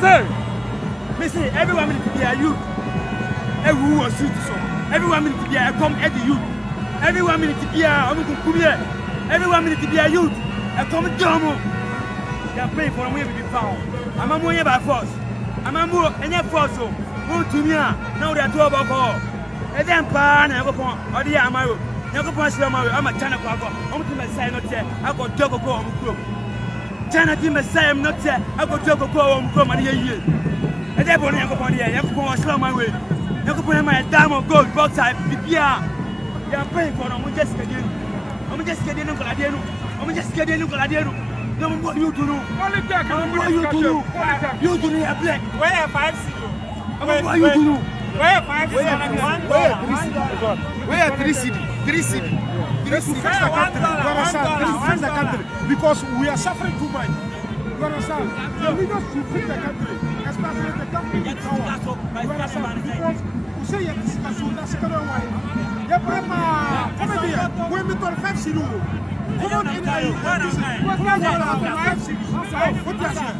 say, listen, everyone needs to be a youth. Everyone was street so. Everyone needs to be a come at the youth. Everyone needs to be a everyone needs to be a youth. A come down. They are praying for a way to be found. I'm a more by force. I'm a more and your force. Go to me now. They are 12 o'clock. And then pan and go upon or the Amaro. Never pass your marriage. I'm a China Quago. I'm to my side, not there. I got Jogo go on the China team, Messiah, I'm not there. I got Jogo go on the year. And then when I go on the air, you go slow my way. You go put my diamond gold box. I PPR. They are praying for them. I'm just getting. I'm just getting no Caladiano. I'm just getting no Caladiano. No what you do. What you do? You do a black. Where 5 What you do? Where 5 Where 3 CD? 3 CD. 3 CD. Defend the country. Because we are suffering too much. You understand? The leaders should fix the country. Especially the government in power. You understand? Because we say you discuss that's kind of why. Yeah, Brahma. Come here. We're going to 5 CD. Come on in there. What is it? 5 CD. What is it?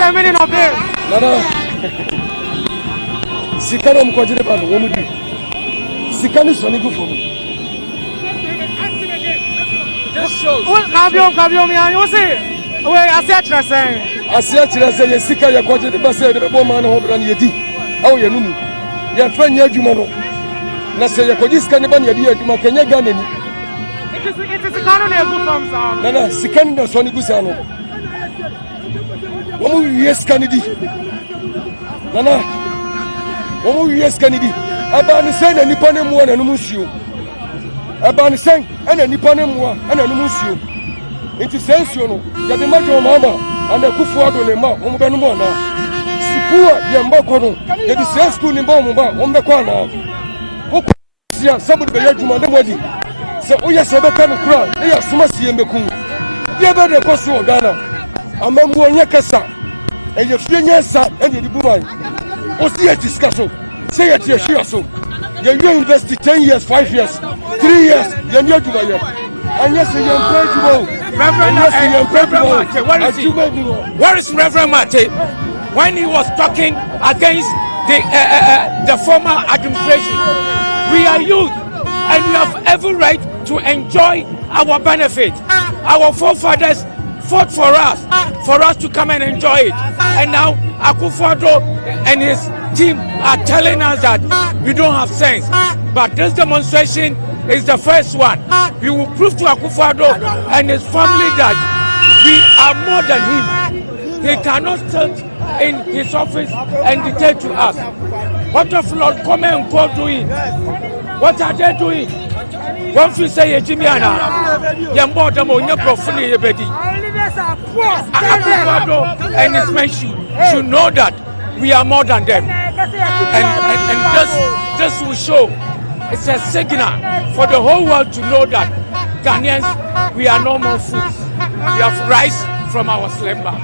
the meaning of this? Nana, Sikano Mkwajire Bano, Womudi. Sikani Sonigo for me. This shows. Kabiom, you see? I see a Sika Yakwajire Basa, the woman who ran Yedi. Oh, Yanumu. Your friend Yajumano. Nasa Yakojis Canaban Yadia, Makanya Ganani. It is a canon of good forms. Nana, Sikano Sonigusano. Yes, Kennedy. Nana, yes, Kennedy. Abani sang and Nippon one and Musio. Abani sang and a Nippon one and a Musio. It is sensational that the Majo Mama and the Kufuado Nema, Ombanumana. Sipua, Yambakono, the same school in Bomba, on the corner. Somebody Yajuma, nobody. So, oh, yes, I become a crowd. They are Sumasi and Beku. You ever the Kosu Ghana? Among one Yakasa, and your Fianasa and the Buman. O see a discussion, say it, your so. You invested 10 years, 5 years, 3 years, you're near to my year. And yes, where is Reverend Mate? When he was talking against the former administration, we are youth and we have every right to enjoy our benefit. Our forefathers fought for us to come and enjoy it. And now Akufo-Addo and his team are telling us that we don't have sense. But this demonstration is the first one. We will prove to Akufo-Addo and his family that we are more than him. He cannot sit in his office and dictate to us. What of Lord Come and Co doing? What are they doing? One feel say Jimiana, Yambo Damo, Yaprofuni Ebedi. Akufo-Addo and his men should know that we are more than them. And this will show It's a signal for the whole world to know that Ghanaians, we are no more fools. We have rise from our slumber.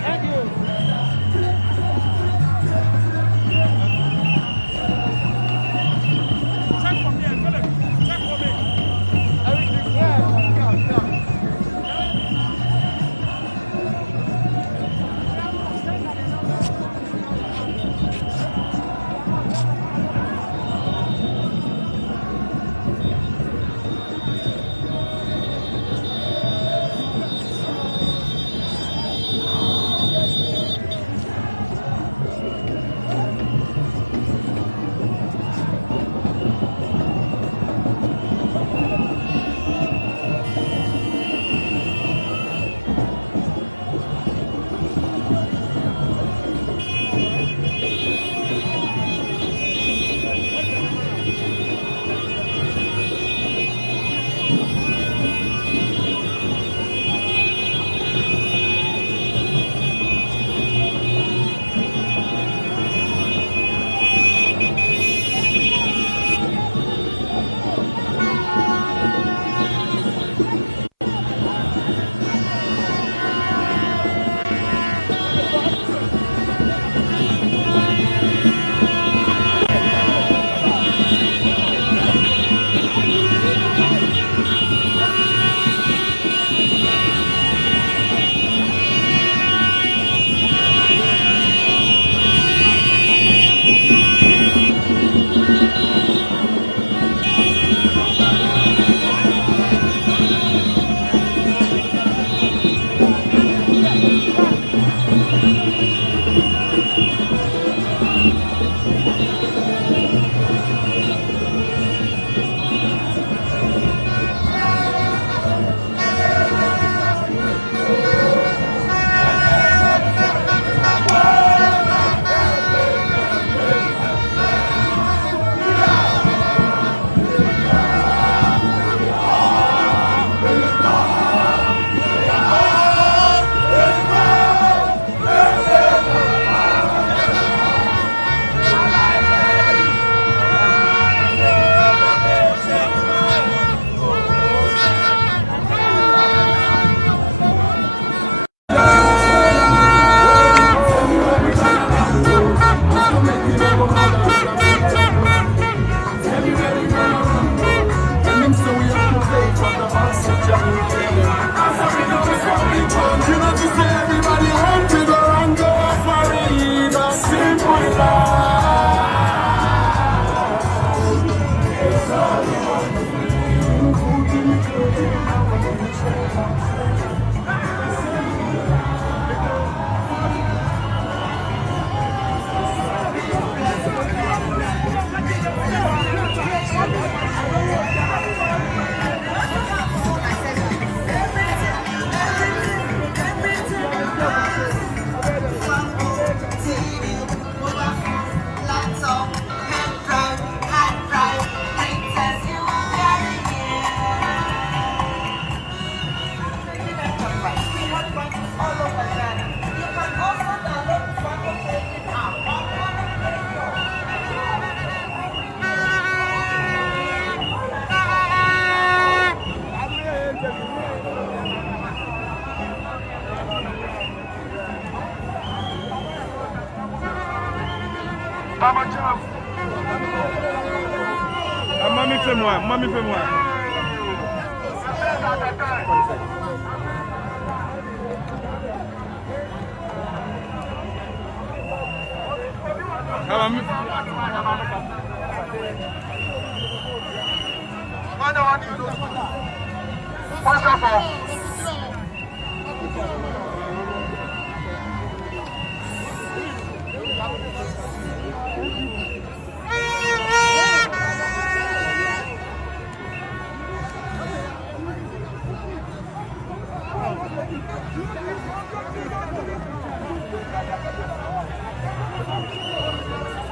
Mami, fais-moi.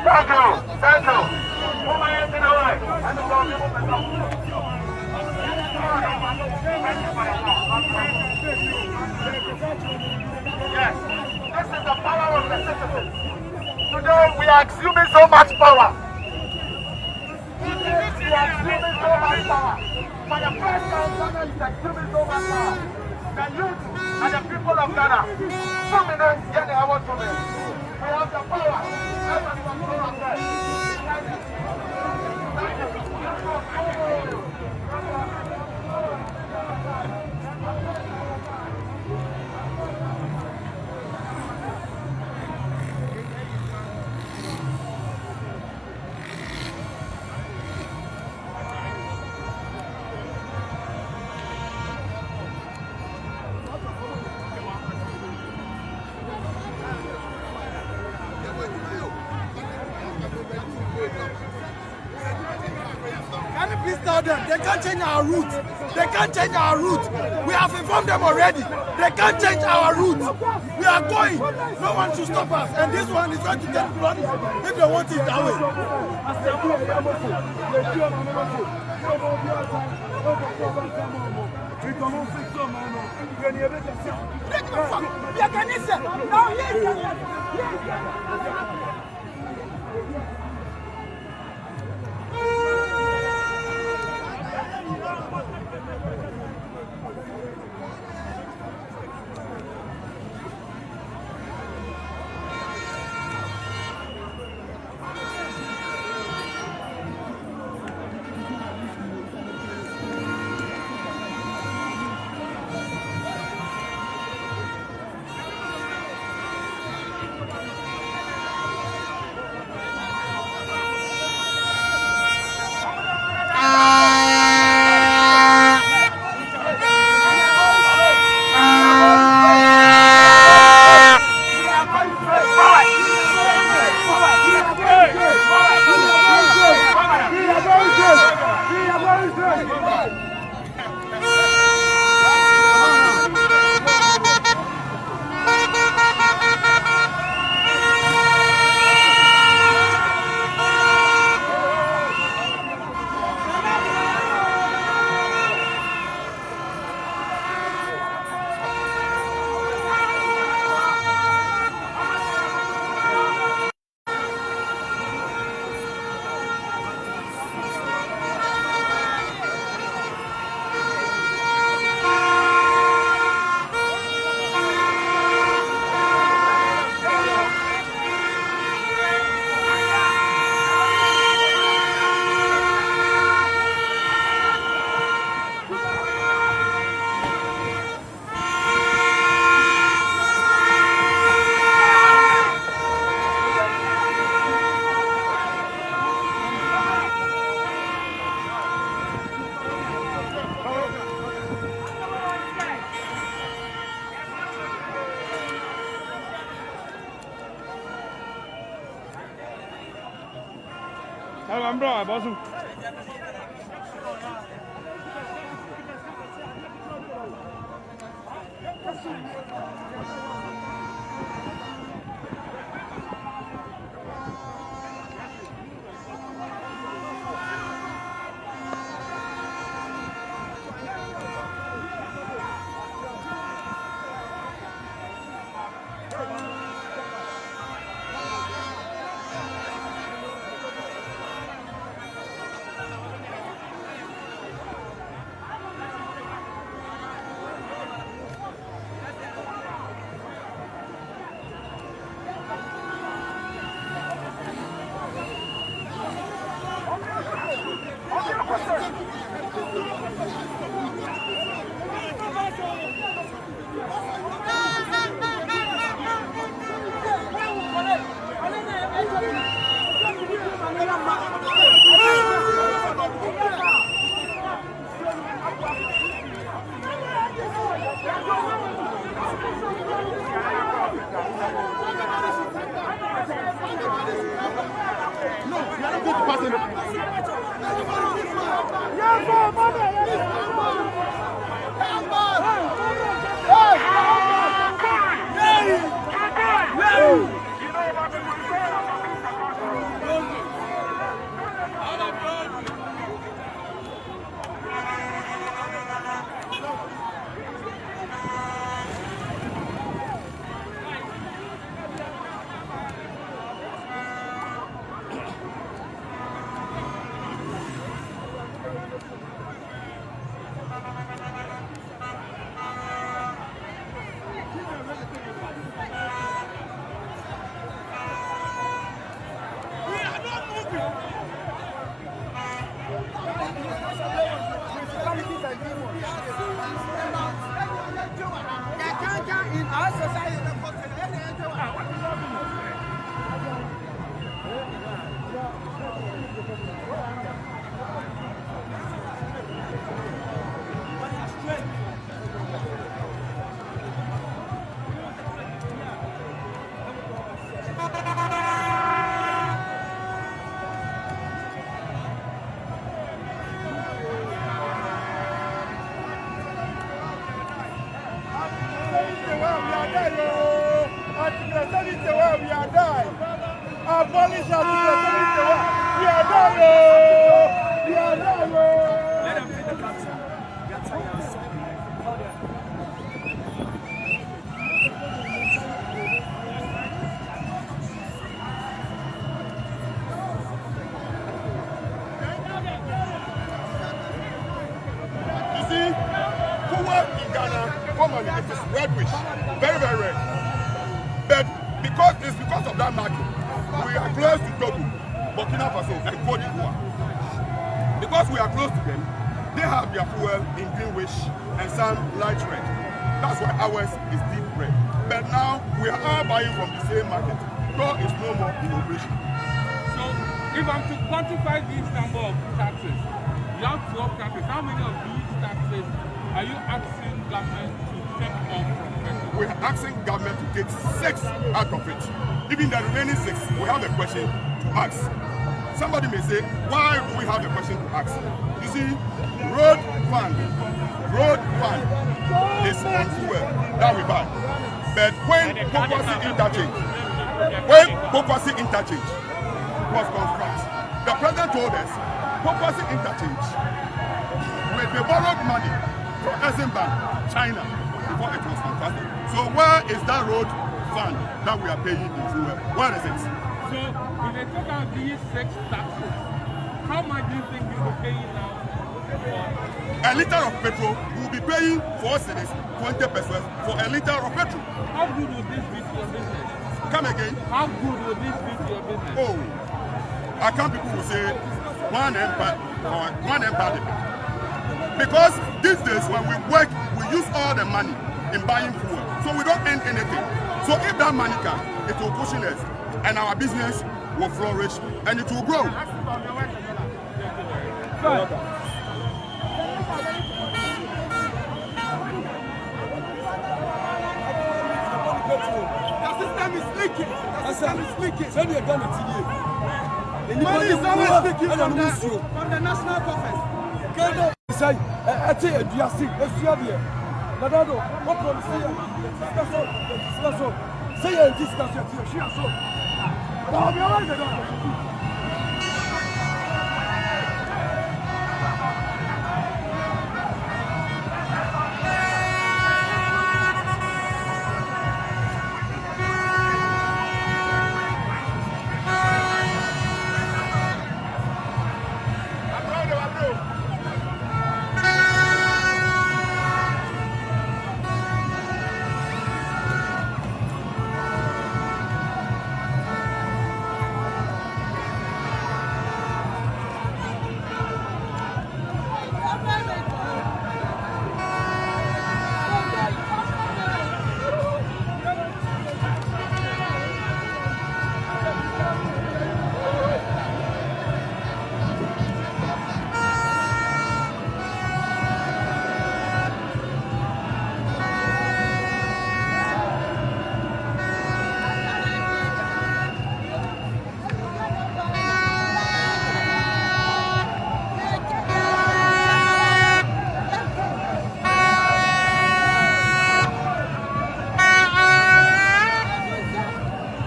Thank you. Yes, this is the power of the citizens. Today we are exhuming so much power. We are extremely so much power. For the first time, Ghana is extremely so much power. The youth and the people of Ghana. 2 minutes, get the hour 2 minutes. We have the power. Everybody was so upset. Can you please tell them they can't change our route? They can't change our route. We have informed them already. They can't change our route. We are going. No one should stop us. And this one is going to take blood if they want it that way. I'm bro, boss. formally it is reddish, very, very red. But because of that market, we are close to Togo, Burkina Faso, and Cote d'Ivoire. Because we are close to them, they have their fuel in greenish and some light red. That's why ours is deep red. But now we are all buying from the same market. Though it's no more in operation. So if I'm to quantify this number of taxes, you have 12 taxes. How many of these taxes are you asking government to take off from people? We are asking government to take 6 out of it. Even the remaining 6, we have a question to ask. Somebody may say, why do we have a question to ask? You see, road fund is on fuel that we buy. But when Pokwasi interchange was constructed, the president told us Pokwasi interchange with the borrowed money from Exim Bank, China, before it was constructed. So where is that road fund that we are paying in fuel? Where is it? So if they take out these 6 taxes, how much do you think you will pay now? A liter of petrol will be paying 4 cedis, 20 pesos for a liter of petrol. How good will this be to your business? Come again? How good will this be to your business? Oh, I can't people will say one empire. Because these days when we work, we use all the money in buying fuel. So we don't earn anything. So if that money comes, it will cushion us and our business will flourish and it will grow. Send your gun to you. Money is always speaking from the national coffers. Say, I tell you, you see, it's your beer. Nadado, what promise you? Say, this is your share. So, I'll be all right.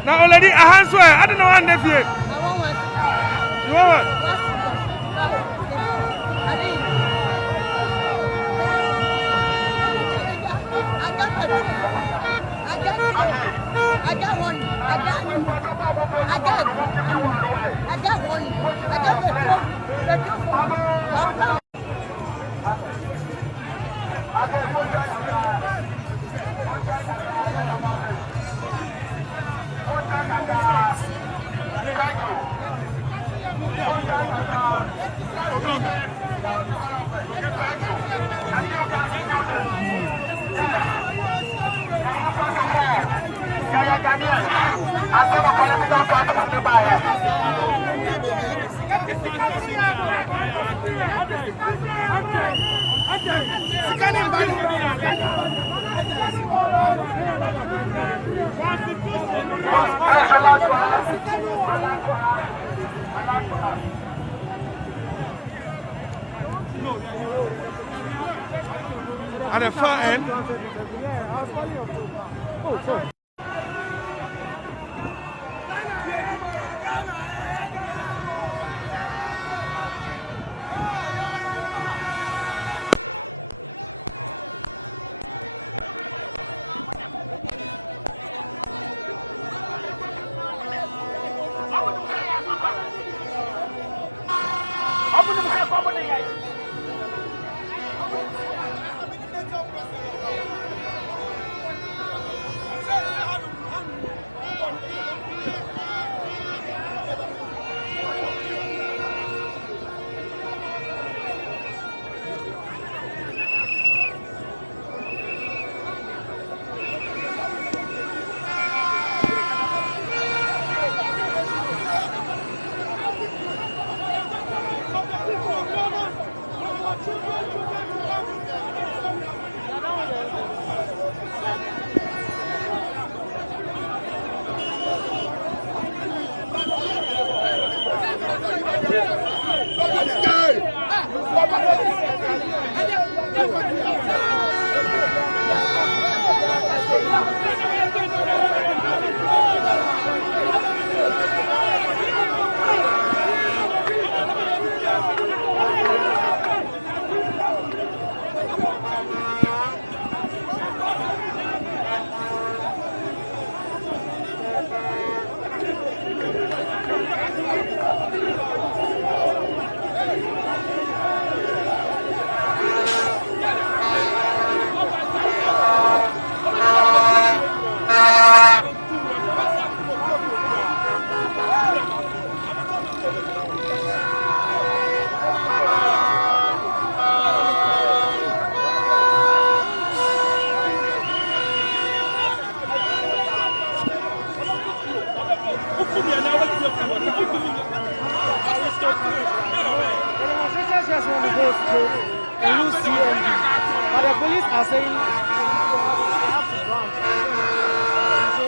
Already a hand swear. I don't know how to feel. You want what? At the far end. Oh, sorry. demonstrators just want to go straight and lose CMD. But the police are saying they have to run. So,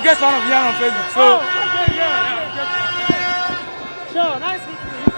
a guest one of you on Facebook. So. Oh, okay, yeah. Sure, nice meeting you.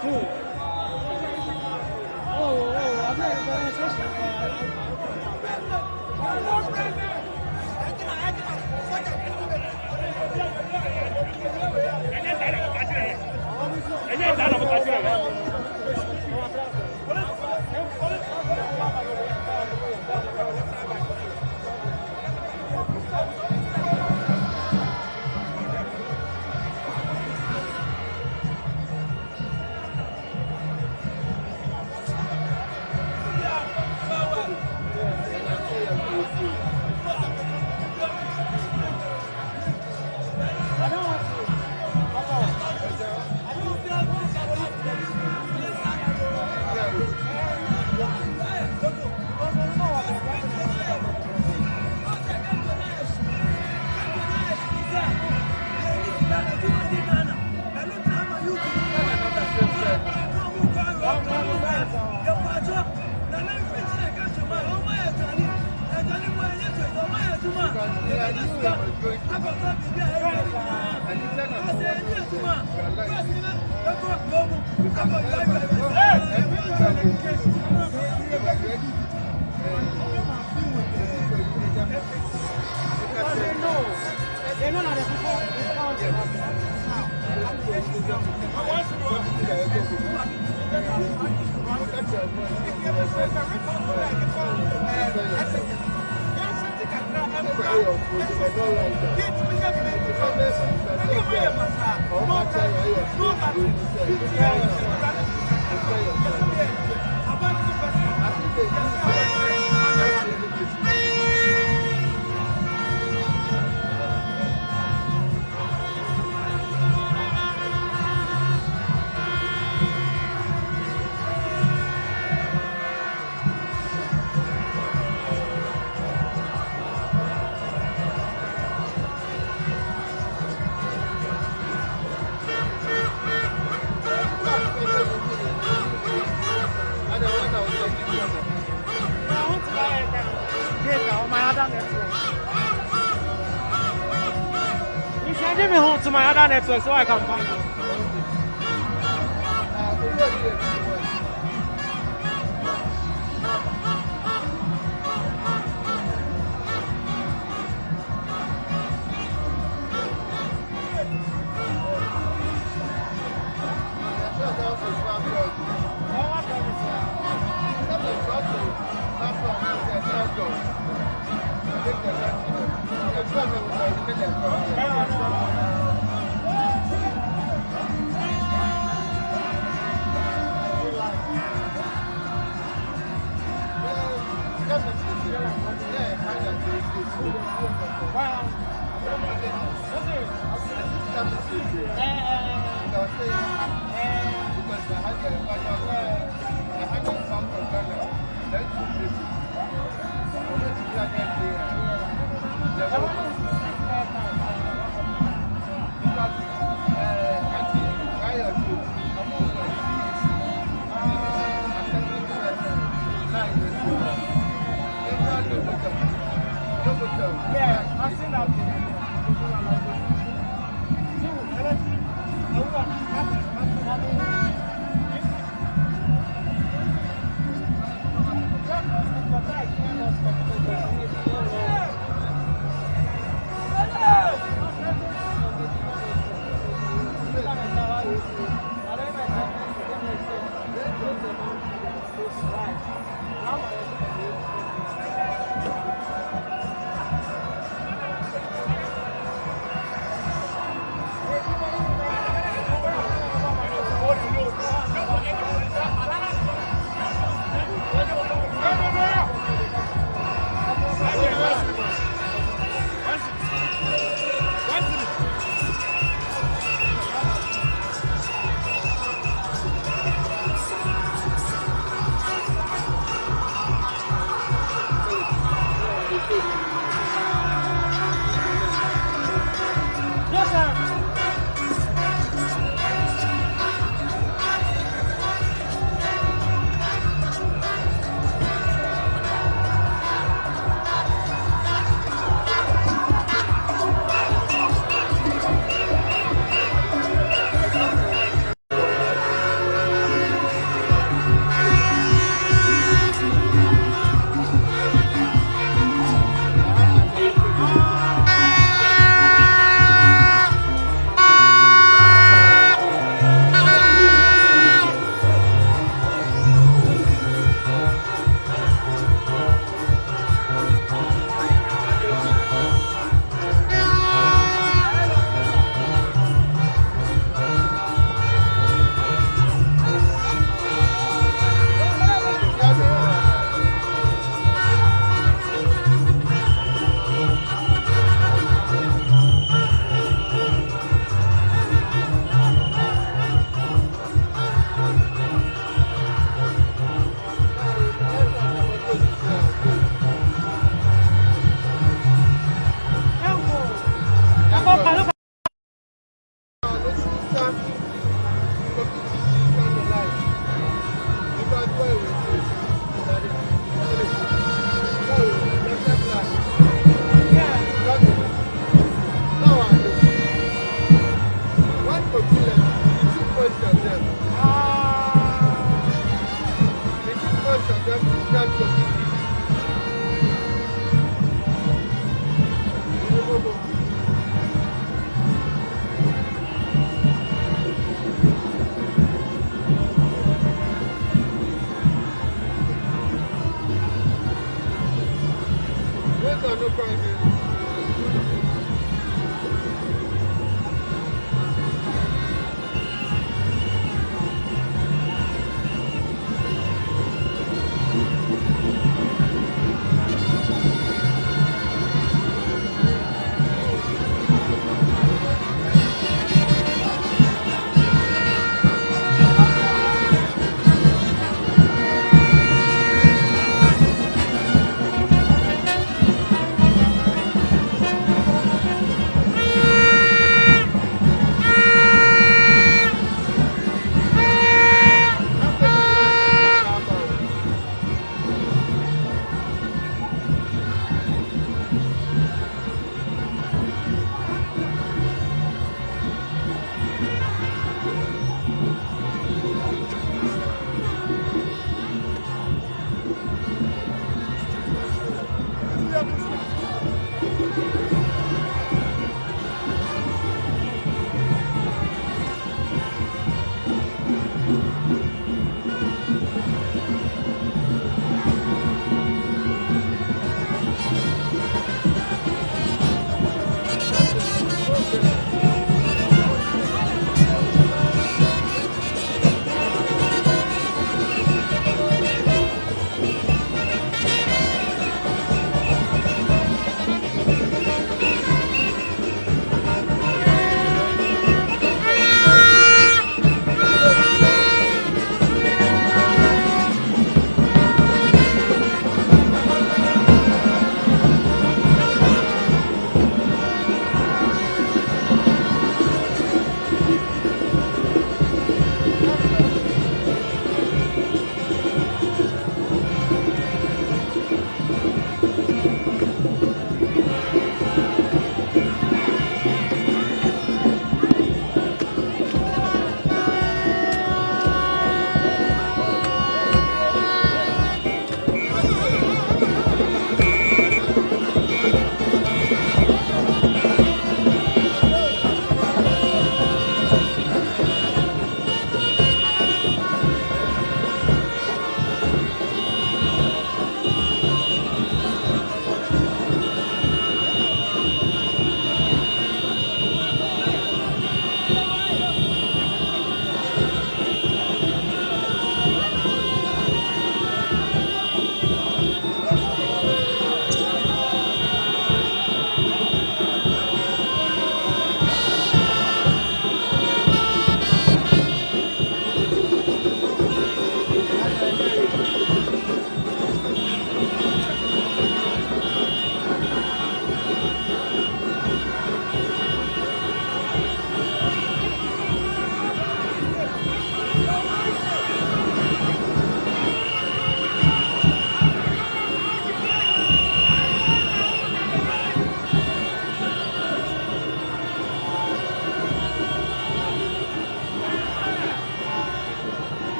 You too. Send me home to my other network so I can find it. Yeah, I've seen that.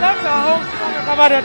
That's our home to cover it.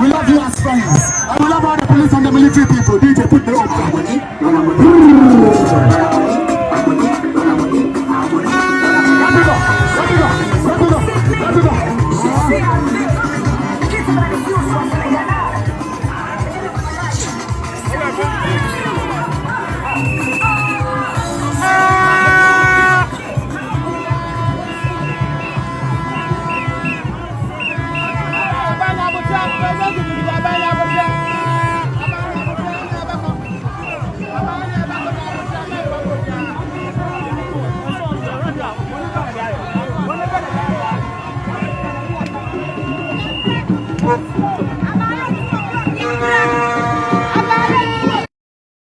We love you as friends. And we love all the police and the military people. DJ, put the Thank you.